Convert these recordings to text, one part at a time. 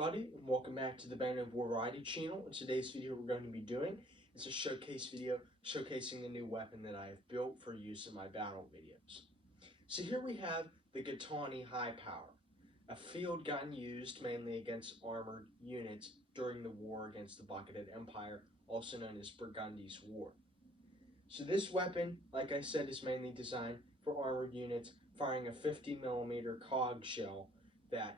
everybody, and welcome back to the Band of Variety channel. In today's video we're going to be doing is a showcase video showcasing the new weapon that I have built for use in my battle videos. So here we have the Getawney High Power, a field gun used mainly against armored units during the war against the Bucketed Empire, also known as Burgundy's War. So this weapon, like I said, is mainly designed for armored units firing a 50mm cog shell that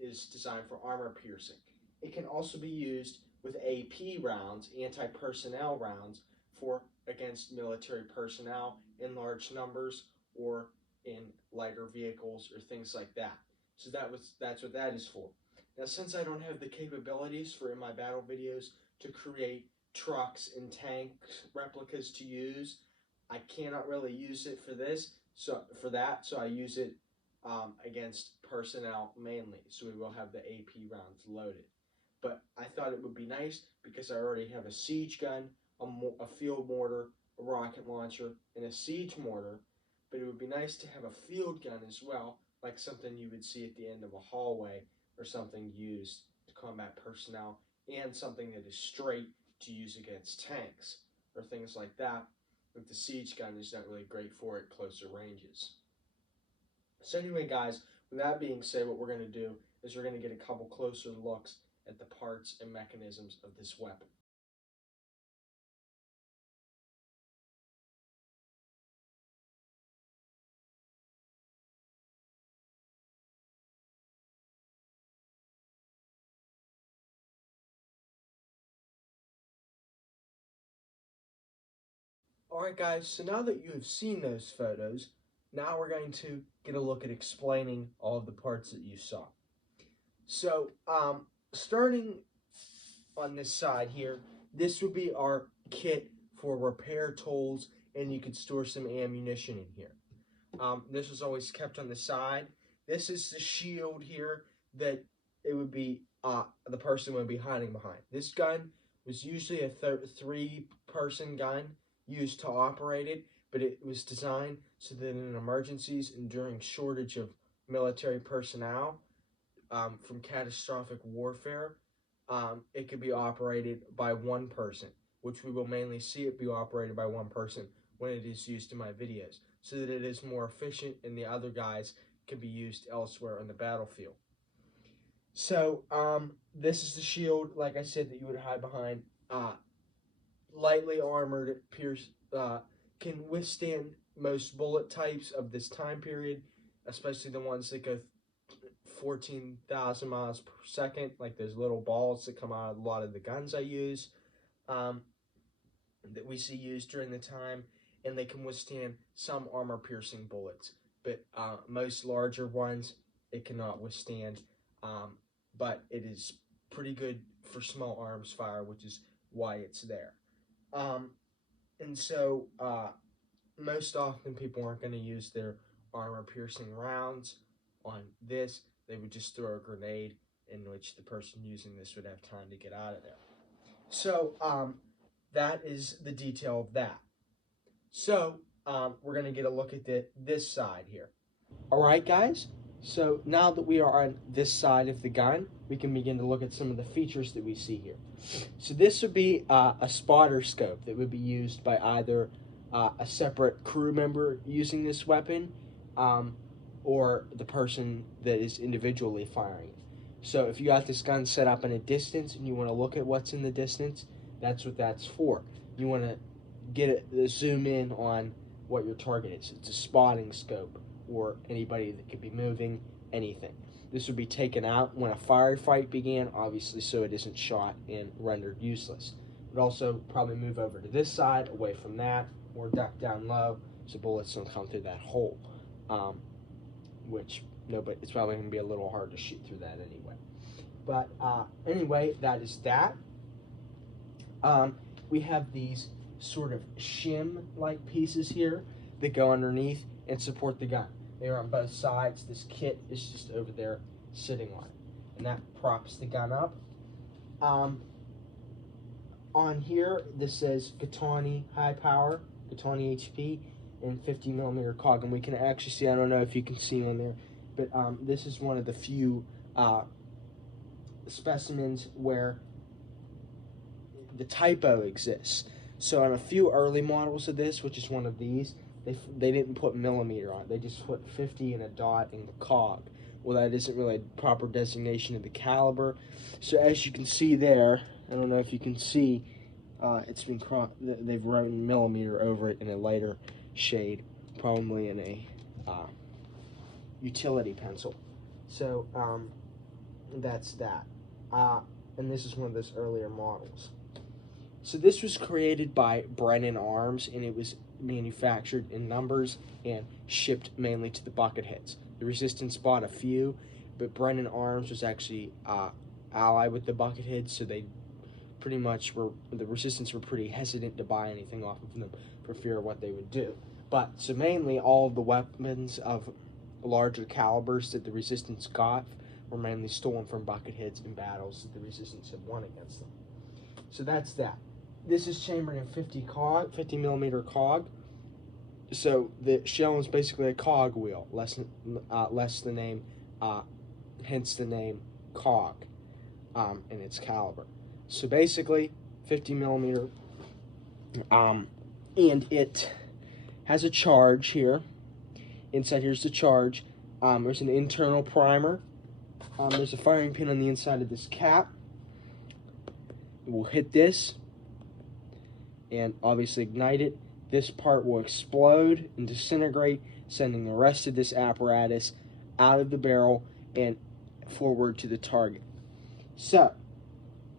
is designed for armor piercing. It can also be used with AP rounds, anti-personnel rounds, for against military personnel in large numbers or in lighter vehicles or things like that. So that's what that is for. Now, since I don't have the capabilities for in my battle videos to create trucks and tank replicas to use, I cannot really use it for this. So I use it against personnel mainly, so we will have the AP rounds loaded. But I thought it would be nice because I already have a siege gun, a field mortar, a rocket launcher, and a siege mortar, but it would be nice to have a field gun as well, like something you would see at the end of a hallway or something used to combat personnel, and something that is straight to use against tanks or things like that. But the siege gun is not really great for at closer ranges. So anyway, guys, with that being said, what we're going to do is we're going to get a couple closer looks at the parts and mechanisms of this weapon. Alright guys, so now that you have seen those photos, now we're going to get a look at explaining all of the parts that you saw. So, starting on this side here, this would be our kit for repair tools, and you could store some ammunition in here. This was always kept on the side. This is the shield here that it would be the person would be hiding behind. This gun was usually a three-person gun used to operate it, but it was designed so that in emergencies and during shortage of military personnel from catastrophic warfare, it could be operated by one person, which we will mainly see it be operated by one person when it is used in my videos, so that it is more efficient and the other guys can be used elsewhere on the battlefield. So this is the shield, like I said, that you would hide behind. Lightly armored, can withstand most bullet types of this time period, especially the ones that go 14,000 miles per second, like those little balls that come out of a lot of the guns I use, that we see used during the time, and they can withstand some armor-piercing bullets, but most larger ones it cannot withstand, but it is pretty good for small arms fire, which is why it's there. And so most often people aren't going to use their armor-piercing rounds on this. They would just throw a grenade in which the person using this would have time to get out of there. So that is the detail of that. So we're going to get a look at this side here. All right, guys. So now that we are on this side of the gun, we can begin to look at some of the features that we see here. So this would be a spotter scope that would be used by either a separate crew member using this weapon or the person that is individually firing it. So if you got this gun set up in a distance and you want to look at what's in the distance, that's what that's for. You want to get a zoom in on what your target is. It's a spotting scope, or anybody that could be moving, anything. This would be taken out when a firefight began, obviously, so it isn't shot and rendered useless. It would also probably move over to this side, away from that, or duck down low, so bullets don't come through that hole, which it's probably going to be a little hard to shoot through that anyway. But anyway, that is that. We have these sort of shim-like pieces here that go underneath and support the gun. They are on both sides. This kit is just over there sitting on it, and that props the gun up. On here, this says Getawney High Power, Getawney HP, and 50mm cog, and we can actually see, I don't know if you can see on there, but this is one of the few specimens where the typo exists. So on a few early models of this, which is one of these, they didn't put millimeter on it. They just put 50 and a dot in the cog. Well, that isn't really a proper designation of the caliber. So as you can see there, I don't know if you can see, it's been they've written millimeter over it in a lighter shade, probably in a utility pencil. So that's that. And this is one of those earlier models. So this was created by Brennan Arms, and it was manufactured in numbers and shipped mainly to the Bucketheads. The Resistance bought a few, but Brennan Arms was actually allied with the Bucketheads, so they pretty much the Resistance were pretty hesitant to buy anything off of them for fear of what they would do. But so mainly all of the weapons of larger calibers that the Resistance got were mainly stolen from Bucketheads in battles that the Resistance had won against them. So that's that. This is chambered in 50 millimeter cog. So the shell is basically a cog wheel, less the name, hence the name cog, in its caliber. So basically, 50 millimeter, and it has a charge here. Inside here's the charge. There's an internal primer. There's a firing pin on the inside of this cap. We'll hit this and obviously ignite it. This part will explode and disintegrate, sending the rest of this apparatus out of the barrel and forward to the target. So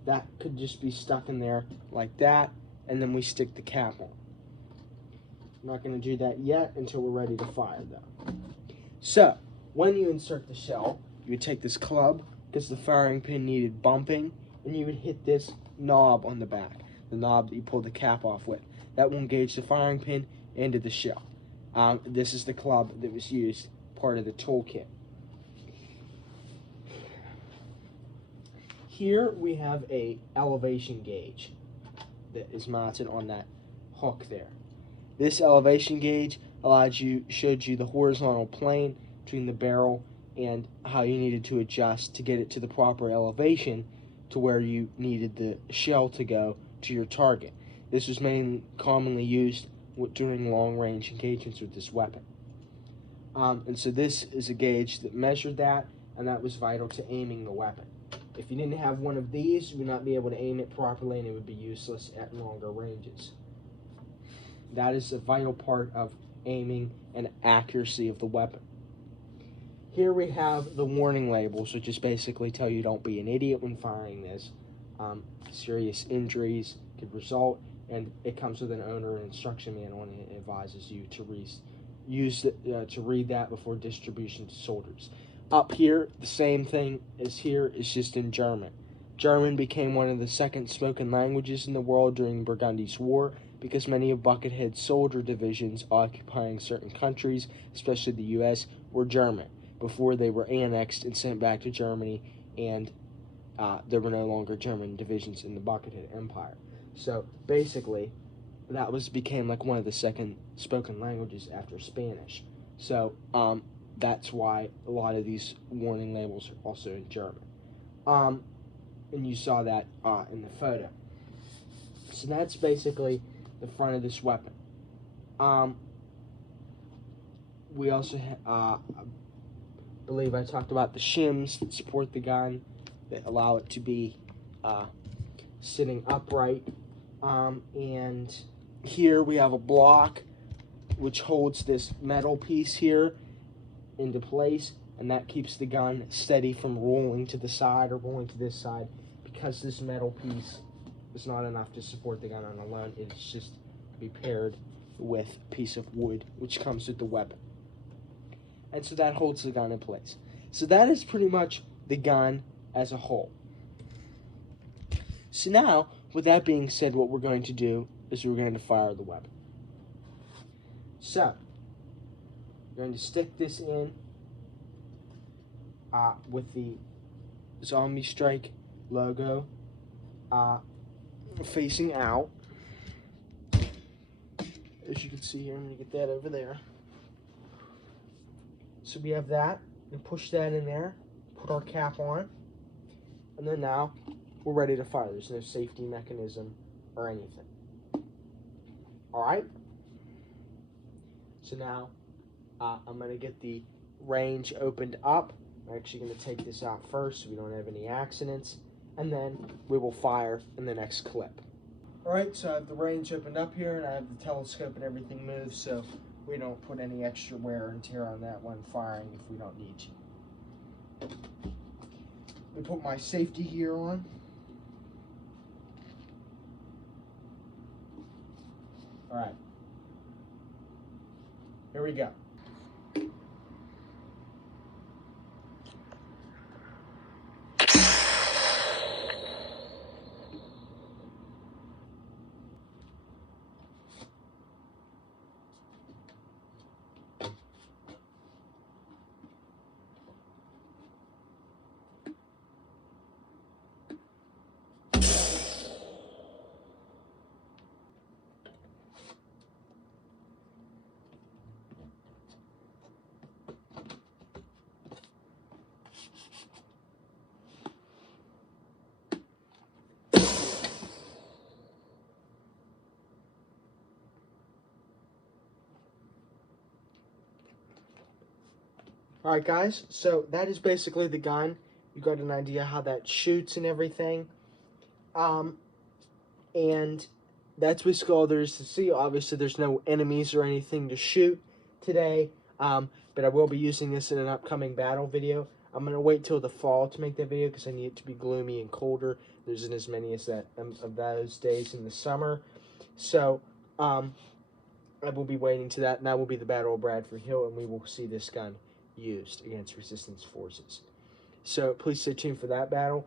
that could just be stuck in there like that, and then we stick the cap on. I'm not going to do that yet until we're ready to fire though. So when you insert the shell, you would take this club, because the firing pin needed bumping, and you would hit this knob on the back, the knob that you pull the cap off with. That will engage the firing pin into the shell. This is the club that was used, part of the toolkit. Here we have a elevation gauge that is mounted on that hook there. This elevation gauge showed you the horizontal plane between the barrel and how you needed to adjust to get it to the proper elevation to where you needed the shell to go to your target. This was commonly used during long-range engagements with this weapon. And so this is a gauge that measured that, and that was vital to aiming the weapon. If you didn't have one of these, you would not be able to aim it properly, and it would be useless at longer ranges. That is a vital part of aiming and accuracy of the weapon. Here we have the warning labels, which just basically tell you don't be an idiot when firing this. Serious injuries could result, and it comes with an owner and instruction manual, and it advises you to read that before distribution to soldiers. Up here, the same thing as here, is just in German. German became one of the second spoken languages in the world during Burgundy's War, because many of Buckethead's soldier divisions occupying certain countries, especially the U.S., were German, before they were annexed and sent back to Germany, and there were no longer German divisions in the Buckethead Empire. So basically, that became like one of the second spoken languages after Spanish. So that's why a lot of these warning labels are also in German. And you saw that in the photo. So that's basically the front of this weapon. We also believe I talked about the shims that support the gun, that allow it to be sitting upright. And here we have a block which holds this metal piece here into place, and that keeps the gun steady from rolling to the side or rolling to this side, because this metal piece is not enough to support the gun on alone. It's just to be paired with a piece of wood which comes with the weapon. And so that holds the gun in place. So that is pretty much the gun as a whole. So now, with that being said, what we're going to do is we're going to fire the weapon. So, we're going to stick this in with the Zombie Strike logo facing out. As you can see here, I'm going to get that over there. So we have that, and push that in there, put our cap on, And then now we're ready to fire. There's no safety mechanism or anything. Alright? So now I'm going to get the range opened up. I'm actually going to take this out first so we don't have any accidents. And then we will fire in the next clip. Alright, so I have the range opened up here and I have the telescope and everything moved so we don't put any extra wear and tear on that when firing if we don't need to. Let me put my safety gear on. Alright. Here we go. Alright guys, so that is basically the gun. You got an idea how that shoots and everything. And that's basically all there is to see. Obviously there's no enemies or anything to shoot today. But I will be using this in an upcoming battle video. I'm going to wait till the fall to make that video because I need it to be gloomy and colder. There isn't as many as that of those days in the summer. So, I will be waiting to that, and that will be the Battle of Bradford Hill, and we will see this gun used against resistance forces. So please stay tuned for that battle.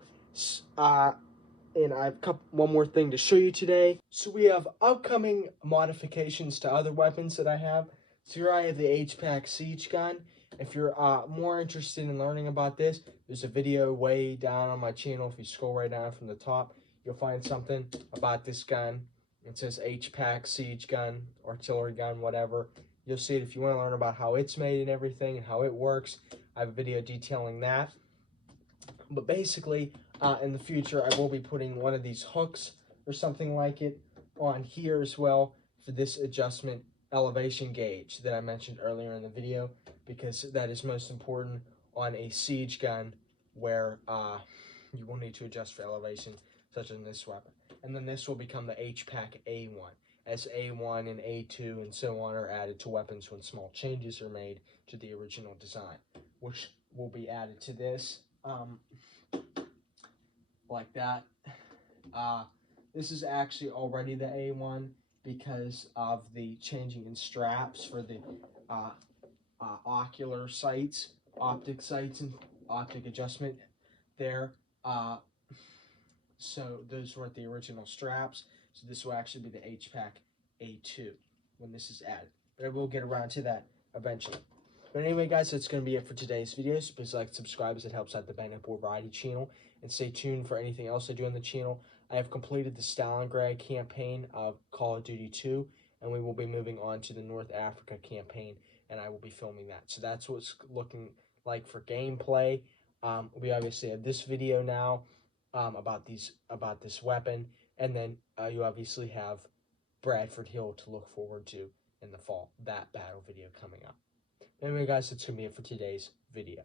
And I have one more thing to show you today. So we have upcoming modifications to other weapons that I have. So here I have the H-Pack Siege Gun. If you're more interested in learning about this, there's a video way down on my channel. If you scroll right down from the top, you'll find something about this gun. It says H-Pack Siege Gun, artillery gun, whatever. You'll see it if you want to learn about how it's made and everything and how it works. I have a video detailing that. But basically, in the future, I will be putting one of these hooks or something like it on here as well for this adjustment elevation gauge that I mentioned earlier in the video, because that is most important on a siege gun where you will need to adjust for elevation, such as in this weapon. And then this will become the H-Pack A1, as A1 and A2 and so on are added to weapons when small changes are made to the original design, which will be added to this. Like that. This is actually already the A1 because of the changing in straps for the ocular sights, optic sights, and optic adjustment there. So those weren't the original straps. So this will actually be the H-Pack A2 when this is added. But I will get around to that eventually. But anyway, guys, that's going to be it for today's video. So please like, subscribe, as it helps out the Bandit Variety channel. And stay tuned for anything else I do on the channel. I have completed the Stalingrad campaign of Call of Duty 2. And we will be moving on to the North Africa campaign. And I will be filming that. So that's what's looking like for gameplay. We obviously have this video now about this weapon. And then you obviously have Bradford Hill to look forward to in the fall. That battle video coming up. Anyway, guys, that's going to be it for today's video.